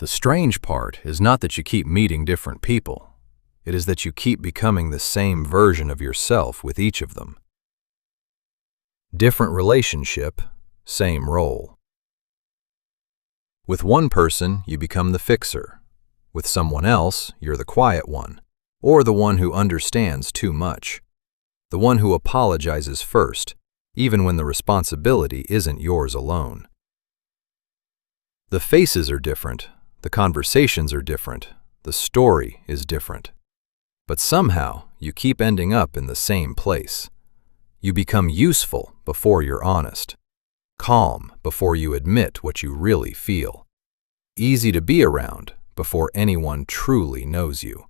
The strange part is not that you keep meeting different people. It is that you keep becoming the same version of yourself with each of them. Different relationship, same role. With one person, you become the fixer. With someone else, you're the quiet one, or the one who understands too much. The one who apologizes first, even when the responsibility isn't yours alone. The faces are different, the conversations are different, the story is different. But somehow, you keep ending up in the same place. You become useful before you're honest, calm before you admit what you really feel, easy to be around before anyone truly knows you.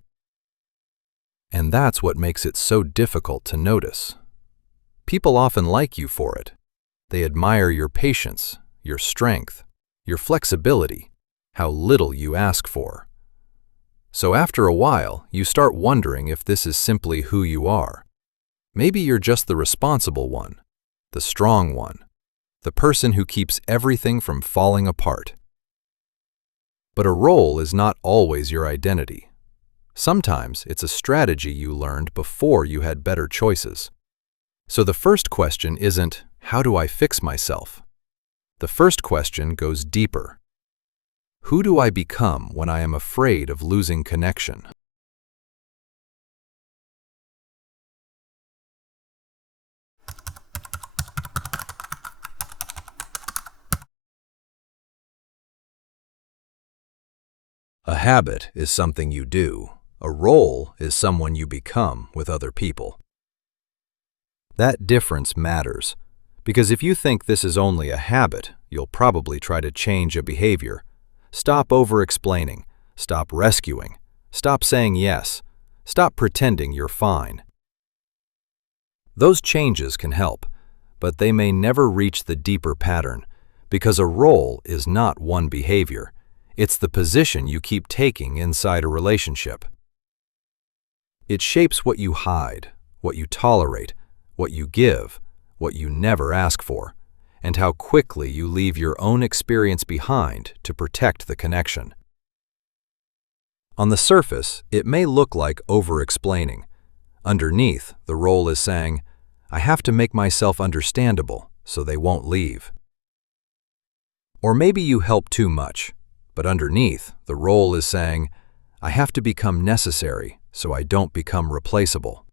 And that's what makes it so difficult to notice. People often like you for it. They admire your patience, your strength, your flexibility, how little you ask for. So after a while, you start wondering if this is simply who you are. Maybe you're just the responsible one, the strong one, the person who keeps everything from falling apart. But a role is not always your identity. Sometimes it's a strategy you learned before you had better choices. So the first question isn't, how do I fix myself? The first question goes deeper. Who do I become when I am afraid of losing connection? A habit is something you do. A role is someone you become with other people. That difference matters, because if you think this is only a habit, you'll probably try to change a behavior. Stop over-explaining, stop rescuing, stop saying yes, stop pretending you're fine. Those changes can help, but they may never reach the deeper pattern, because a role is not one behavior. It's the position you keep taking inside a relationship. It shapes what you hide, what you tolerate, what you give, what you never ask for, and how quickly you leave your own experience behind to protect the connection. On the surface, it may look like over-explaining. Underneath, the role is saying, I have to make myself understandable so they won't leave. Or maybe you help too much, but underneath, the role is saying, I have to become necessary so I don't become replaceable.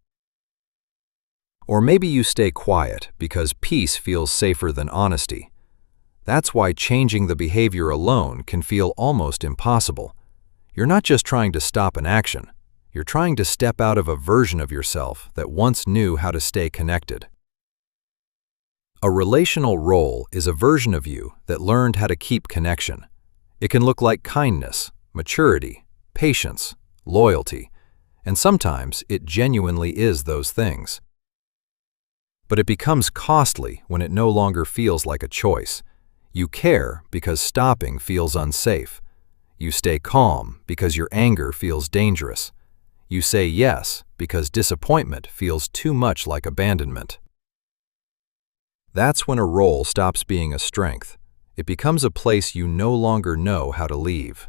Or maybe you stay quiet because peace feels safer than honesty. That's why changing the behavior alone can feel almost impossible. You're not just trying to stop an action. You're trying to step out of a version of yourself that once knew how to stay connected. A relational role is a version of you that learned how to keep connection. It can look like kindness, maturity, patience, loyalty, and sometimes it genuinely is those things. But it becomes costly when it no longer feels like a choice. You care because stopping feels unsafe. You stay calm because your anger feels dangerous. You say yes because disappointment feels too much like abandonment. That's when a role stops being a strength. It becomes a place you no longer know how to leave.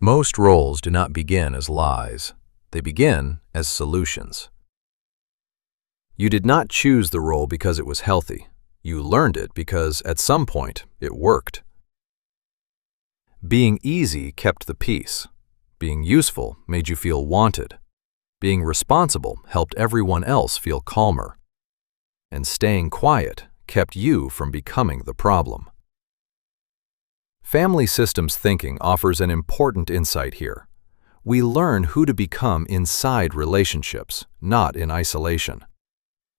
Most roles do not begin as lies. They begin as solutions. You did not choose the role because it was healthy. You learned it because, at some point, it worked. Being easy kept the peace. Being useful made you feel wanted. Being responsible helped everyone else feel calmer. And staying quiet kept you from becoming the problem. Family systems thinking offers an important insight here. We learn who to become inside relationships, not in isolation.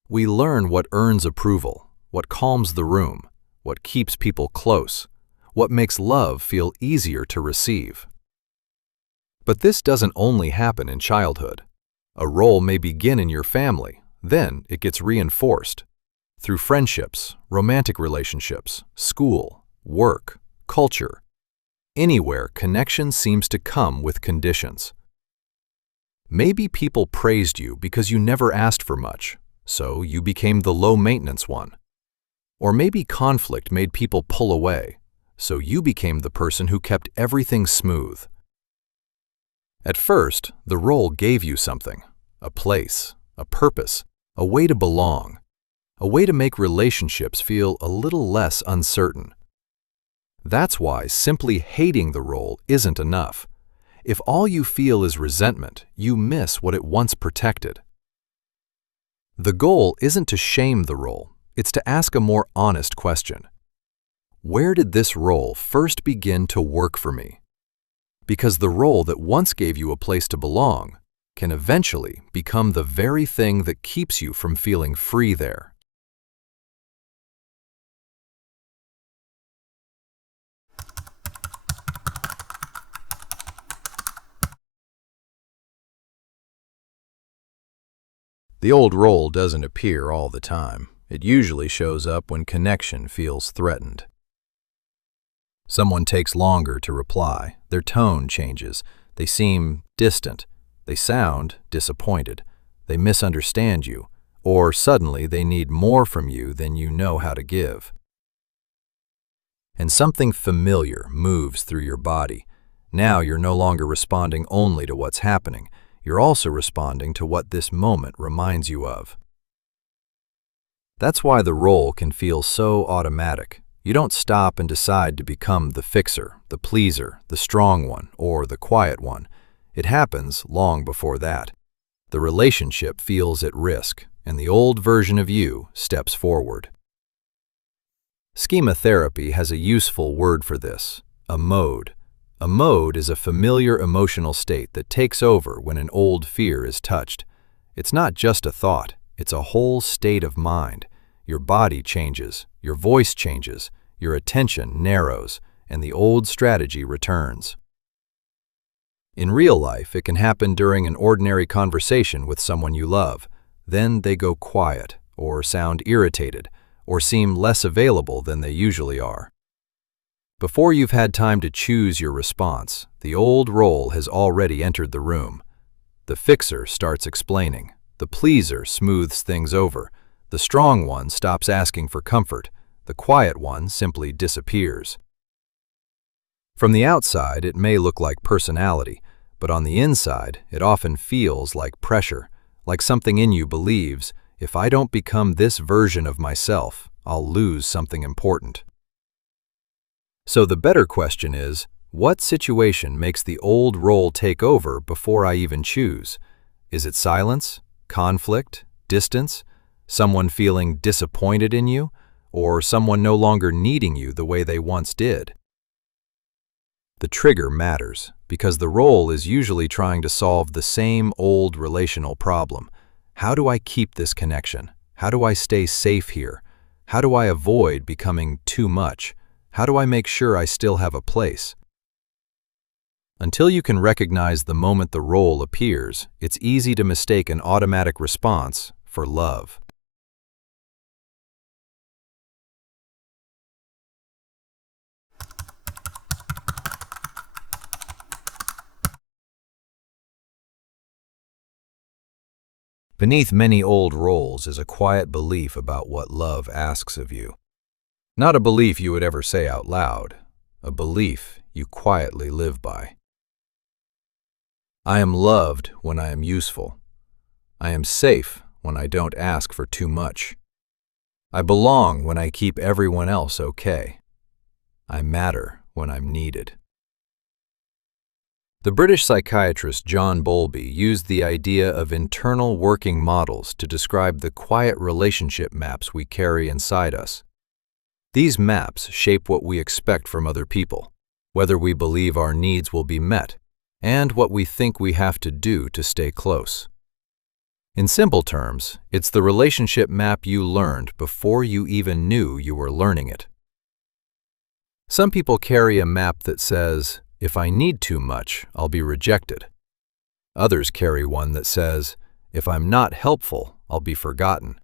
We learn what earns approval, what calms the room, what keeps people close, what makes love feel easier to receive. But this doesn't only happen in childhood. A role may begin in your family, then it gets reinforced through friendships, romantic relationships, school, work, culture. Anywhere, connection seems to come with conditions. Maybe people praised you because you never asked for much, so you became the low-maintenance one. Or maybe conflict made people pull away, so you became the person who kept everything smooth. At first, the role gave you something, a place, a purpose, a way to belong, a way to make relationships feel a little less uncertain. That's why simply hating the role isn't enough. If all you feel is resentment, you miss what it once protected. The goal isn't to shame the role, it's to ask a more honest question. Where did this role first begin to work for me? Because the role that once gave you a place to belong can eventually become the very thing that keeps you from feeling free there. The old role doesn't appear all the time. It usually shows up when connection feels threatened. Someone takes longer to reply, their tone changes, they seem distant, they sound disappointed, they misunderstand you, or suddenly they need more from you than you know how to give. And something familiar moves through your body. Now you're no longer responding only to what's happening, you're also responding to what this moment reminds you of. That's why the role can feel so automatic. You don't stop and decide to become the fixer, the pleaser, the strong one, or the quiet one. It happens long before that. The relationship feels at risk, and the old version of you steps forward. Schema therapy has a useful word for this, a mode. A mode is a familiar emotional state that takes over when an old fear is touched. It's not just a thought, it's a whole state of mind. Your body changes, your voice changes, your attention narrows, and the old strategy returns. In real life, it can happen during an ordinary conversation with someone you love. Then they go quiet, or sound irritated, or seem less available than they usually are. Before you've had time to choose your response, the old role has already entered the room. The fixer starts explaining. The pleaser smooths things over. The strong one stops asking for comfort. The quiet one simply disappears. From the outside, it may look like personality, but on the inside, it often feels like pressure, like something in you believes, if I don't become this version of myself, I'll lose something important. So the better question is, what situation makes the old role take over before I even choose? Is it silence, conflict, distance, someone feeling disappointed in you, or someone no longer needing you the way they once did? The trigger matters, because the role is usually trying to solve the same old relational problem. How do I keep this connection? How do I stay safe here? How do I avoid becoming too much? How do I make sure I still have a place? Until you can recognize the moment the role appears, it's easy to mistake an automatic response for love. Beneath many old roles is a quiet belief about what love asks of you. Not a belief you would ever say out loud, a belief you quietly live by. I am loved when I am useful. I am safe when I don't ask for too much. I belong when I keep everyone else okay. I matter when I'm needed. The British psychiatrist John Bowlby used the idea of internal working models to describe the quiet relationship maps we carry inside us. These maps shape what we expect from other people, whether we believe our needs will be met, and what we think we have to do to stay close. In simple terms, it's the relationship map you learned before you even knew you were learning it. Some people carry a map that says, if I need too much, I'll be rejected. Others carry one that says, if I'm not helpful, I'll be forgotten.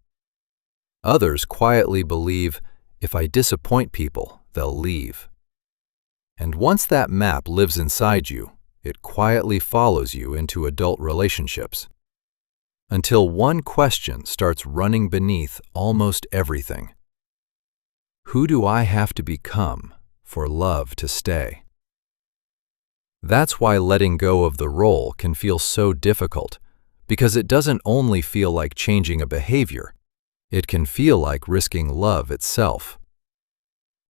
Others quietly believe, if I disappoint people, they'll leave. And once that map lives inside you, It quietly follows you into adult relationships, until one question starts running beneath almost everything. Who do I have to become for love to stay? That's why letting go of the role can feel so difficult, because it doesn't only feel like changing a behavior, it can feel like risking love itself.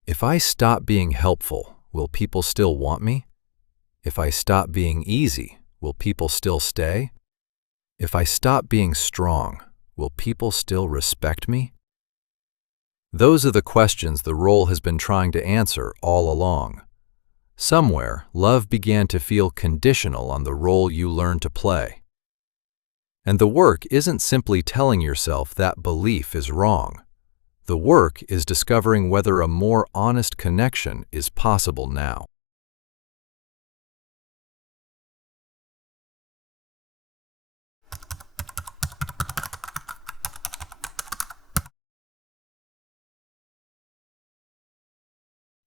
If I stop being helpful, will people still want me? If I stop being easy, will people still stay? If I stop being strong, will people still respect me? Those are the questions the role has been trying to answer all along. Somewhere, love began to feel conditional on the role you learned to play. And the work isn't simply telling yourself that belief is wrong. The work is discovering whether a more honest connection is possible now.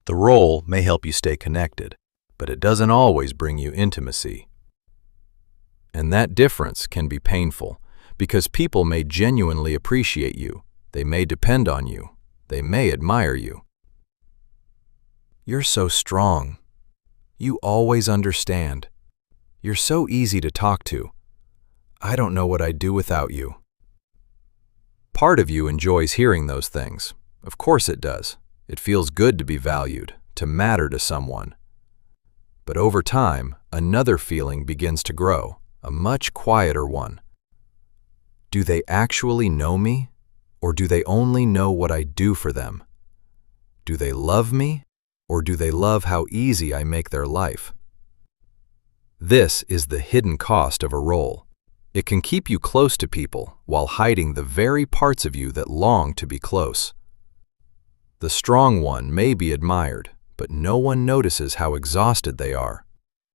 The role may help you stay connected, but it doesn't always bring you intimacy. And that difference can be painful, because people may genuinely appreciate you, they may depend on you, they may admire you. You're so strong. You always understand. You're so easy to talk to. I don't know what I'd do without you. Part of you enjoys hearing those things. Of course it does. It feels good to be valued, to matter to someone. But over time, another feeling begins to grow, a much quieter one. Do they actually know me, or do they only know what I do for them? Do they love me, or do they love how easy I make their life? This is the hidden cost of a role. It can keep you close to people while hiding the very parts of you that long to be close. The strong one may be admired, but no one notices how exhausted they are.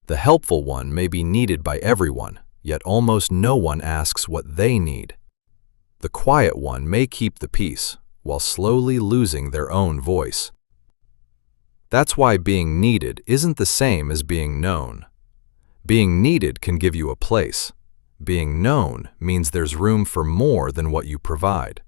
The helpful one may be needed by everyone, yet almost no one asks what they need. The quiet one may keep the peace, while slowly losing their own voice. That's why being needed isn't the same as being known. Being needed can give you a place. Being known means there's room for more than what you provide.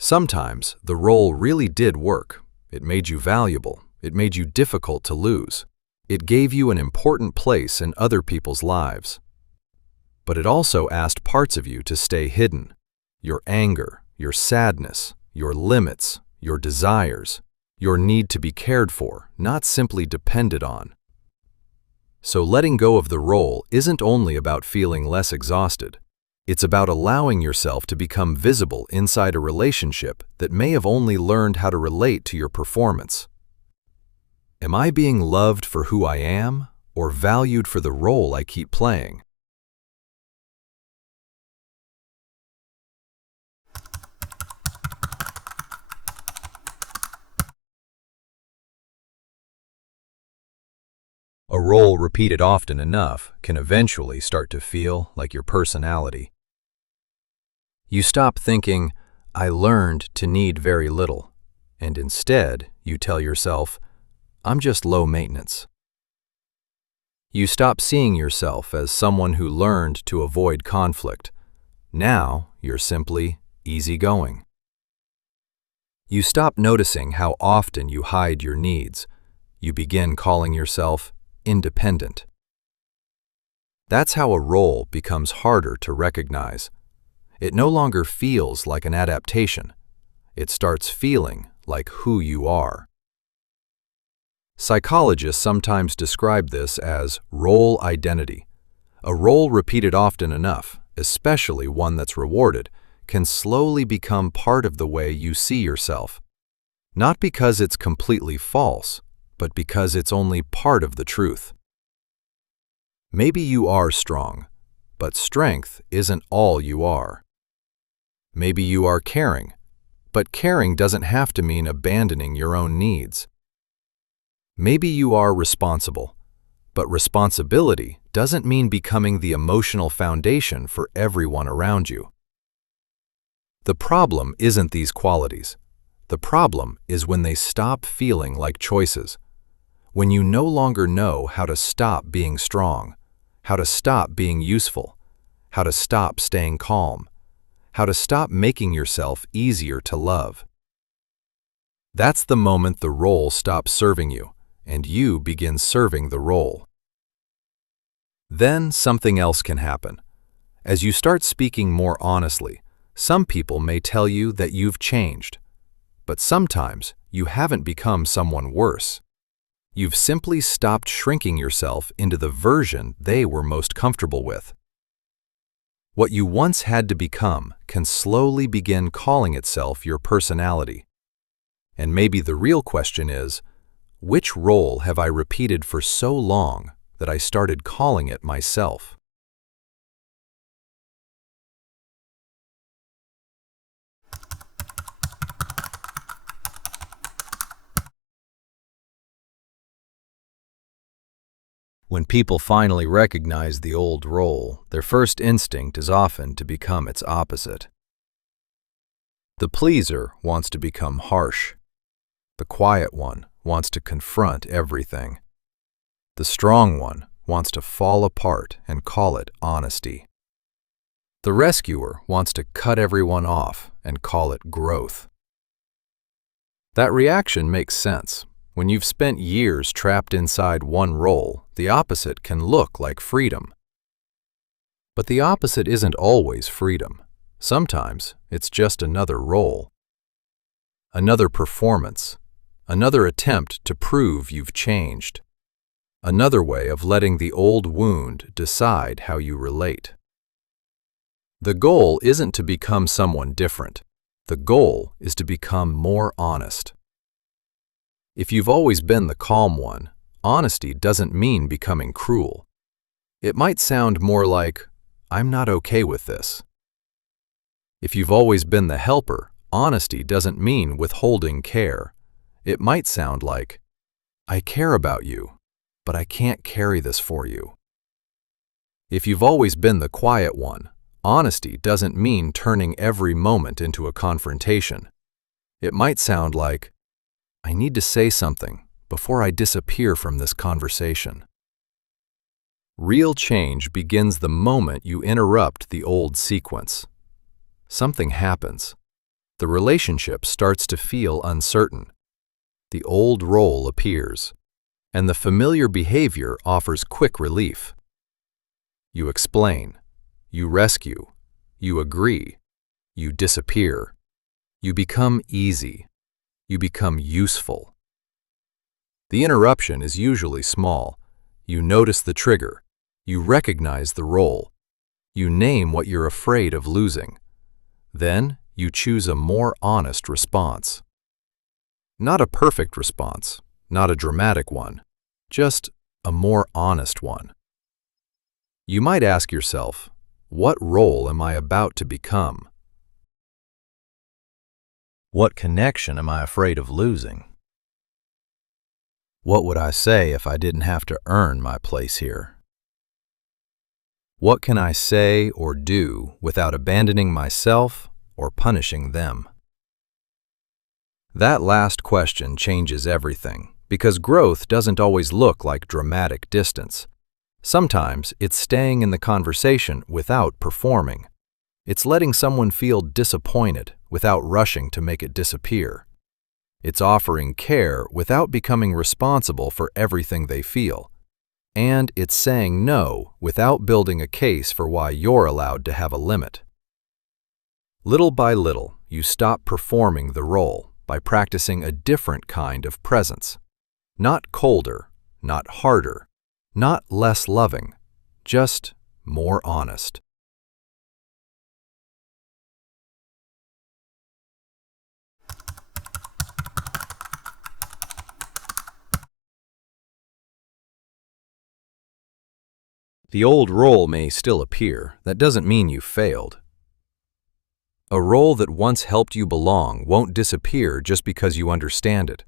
Sometimes the role really did work. It made you valuable. It made you difficult to lose. It gave you an important place in other people's lives. But it also asked parts of you to stay hidden. Your anger, your sadness, your limits, your desires, your need to be cared for, not simply depended on. So letting go of the role isn't only about feeling less exhausted. It's about allowing yourself to become visible inside a relationship that may have only learned how to relate to your performance. Am I being loved for who I am, or valued for the role I keep playing? A role repeated often enough can eventually start to feel like your personality. You stop thinking, I learned to need very little, and instead you tell yourself, I'm just low maintenance. You stop seeing yourself as someone who learned to avoid conflict. Now you're simply easygoing. You stop noticing how often you hide your needs. You begin calling yourself independent. That's how a role becomes harder to recognize. It no longer feels like an adaptation. It starts feeling like who you are. Psychologists sometimes describe this as role identity. A role repeated often enough, especially one that's rewarded, can slowly become part of the way you see yourself. Not because it's completely false, but because it's only part of the truth. Maybe you are strong, but strength isn't all you are. Maybe you are caring, but caring doesn't have to mean abandoning your own needs. Maybe you are responsible, but responsibility doesn't mean becoming the emotional foundation for everyone around you. The problem isn't these qualities. The problem is when they stop feeling like choices. When you no longer know how to stop being strong, how to stop being useful, how to stop staying calm, how to stop making yourself easier to love. That's the moment the role stops serving you, and you begin serving the role. Then something else can happen. As you start speaking more honestly, some people may tell you that you've changed. But sometimes you haven't become someone worse. You've simply stopped shrinking yourself into the version they were most comfortable with. What you once had to become can slowly begin calling itself your personality. And maybe the real question is, which role have I repeated for so long that I started calling it myself? When people finally recognize the old role, their first instinct is often to become its opposite. The pleaser wants to become harsh. The quiet one wants to confront everything. The strong one wants to fall apart and call it honesty. The rescuer wants to cut everyone off and call it growth. That reaction makes sense. When you've spent years trapped inside one role, the opposite can look like freedom. But the opposite isn't always freedom. Sometimes it's just another role. Another performance. Another attempt to prove you've changed. Another way of letting the old wound decide how you relate. The goal isn't to become someone different. The goal is to become more honest. If you've always been the calm one, honesty doesn't mean becoming cruel. It might sound more like, "I'm not okay with this." If you've always been the helper, honesty doesn't mean withholding care. It might sound like, "I care about you, but I can't carry this for you." If you've always been the quiet one, honesty doesn't mean turning every moment into a confrontation. It might sound like, "I need to say something before I disappear from this conversation." Real change begins the moment you interrupt the old sequence. Something happens. The relationship starts to feel uncertain. The old role appears, and the familiar behavior offers quick relief. You explain, you rescue, you agree, you disappear. You become easy. You become useful. The interruption is usually small. You notice the trigger. You recognize the role. You name what you're afraid of losing. Then you choose a more honest response. Not a perfect response, not a dramatic one, just a more honest one. You might ask yourself, what role am I about to become? What connection am I afraid of losing? What would I say if I didn't have to earn my place here? What can I say or do without abandoning myself or punishing them? That last question changes everything, because growth doesn't always look like dramatic distance. Sometimes it's staying in the conversation without performing. It's letting someone feel disappointed without rushing to make it disappear. It's offering care without becoming responsible for everything they feel. And it's saying no without building a case for why you're allowed to have a limit. Little by little, you stop performing the role by practicing a different kind of presence. Not colder, not harder, not less loving, just more honest. The old role may still appear. That doesn't mean you failed. A role that once helped you belong won't disappear just because you understand it.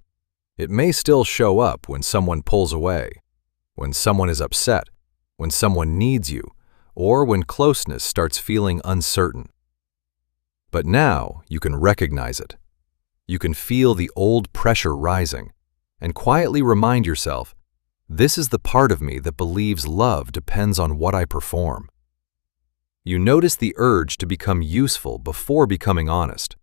It may still show up when someone pulls away, when someone is upset, when someone needs you, or when closeness starts feeling uncertain. But now you can recognize it. You can feel the old pressure rising, and quietly remind yourself This is the part of me that believes love depends on what I perform. You notice the urge to become useful before becoming honest,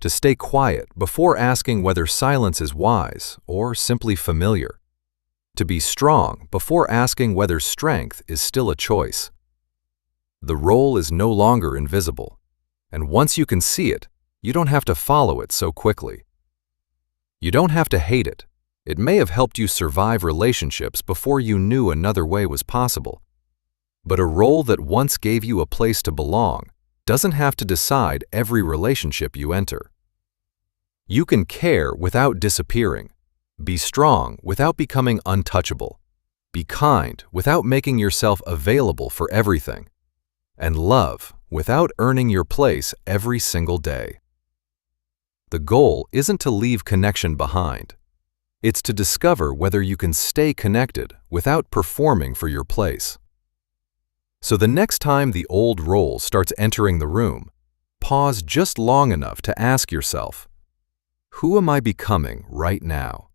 to stay quiet before asking whether silence is wise or simply familiar, to be strong before asking whether strength is still a choice. The role is no longer invisible, and once you can see it, you don't have to follow it so quickly. You don't have to hate it. It may have helped you survive relationships before you knew another way was possible. But a role that once gave you a place to belong doesn't have to decide every relationship you enter. You can care without disappearing, be strong without becoming untouchable, be kind without making yourself available for everything, and love without earning your place every single day. The goal isn't to leave connection behind. It's to discover whether you can stay connected without performing for your place. So the next time the old role starts entering the room, pause just long enough to ask yourself, who am I becoming right now?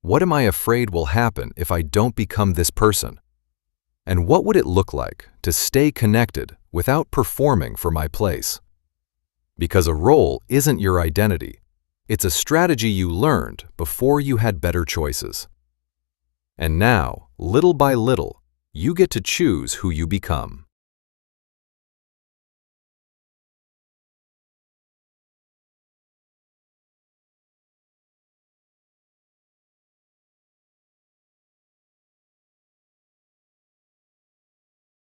What am I afraid will happen if I don't become this person? And what would it look like to stay connected without performing for my place? Because a role isn't your identity. It's a strategy you learned before you had better choices. And now, little by little, you get to choose who you become.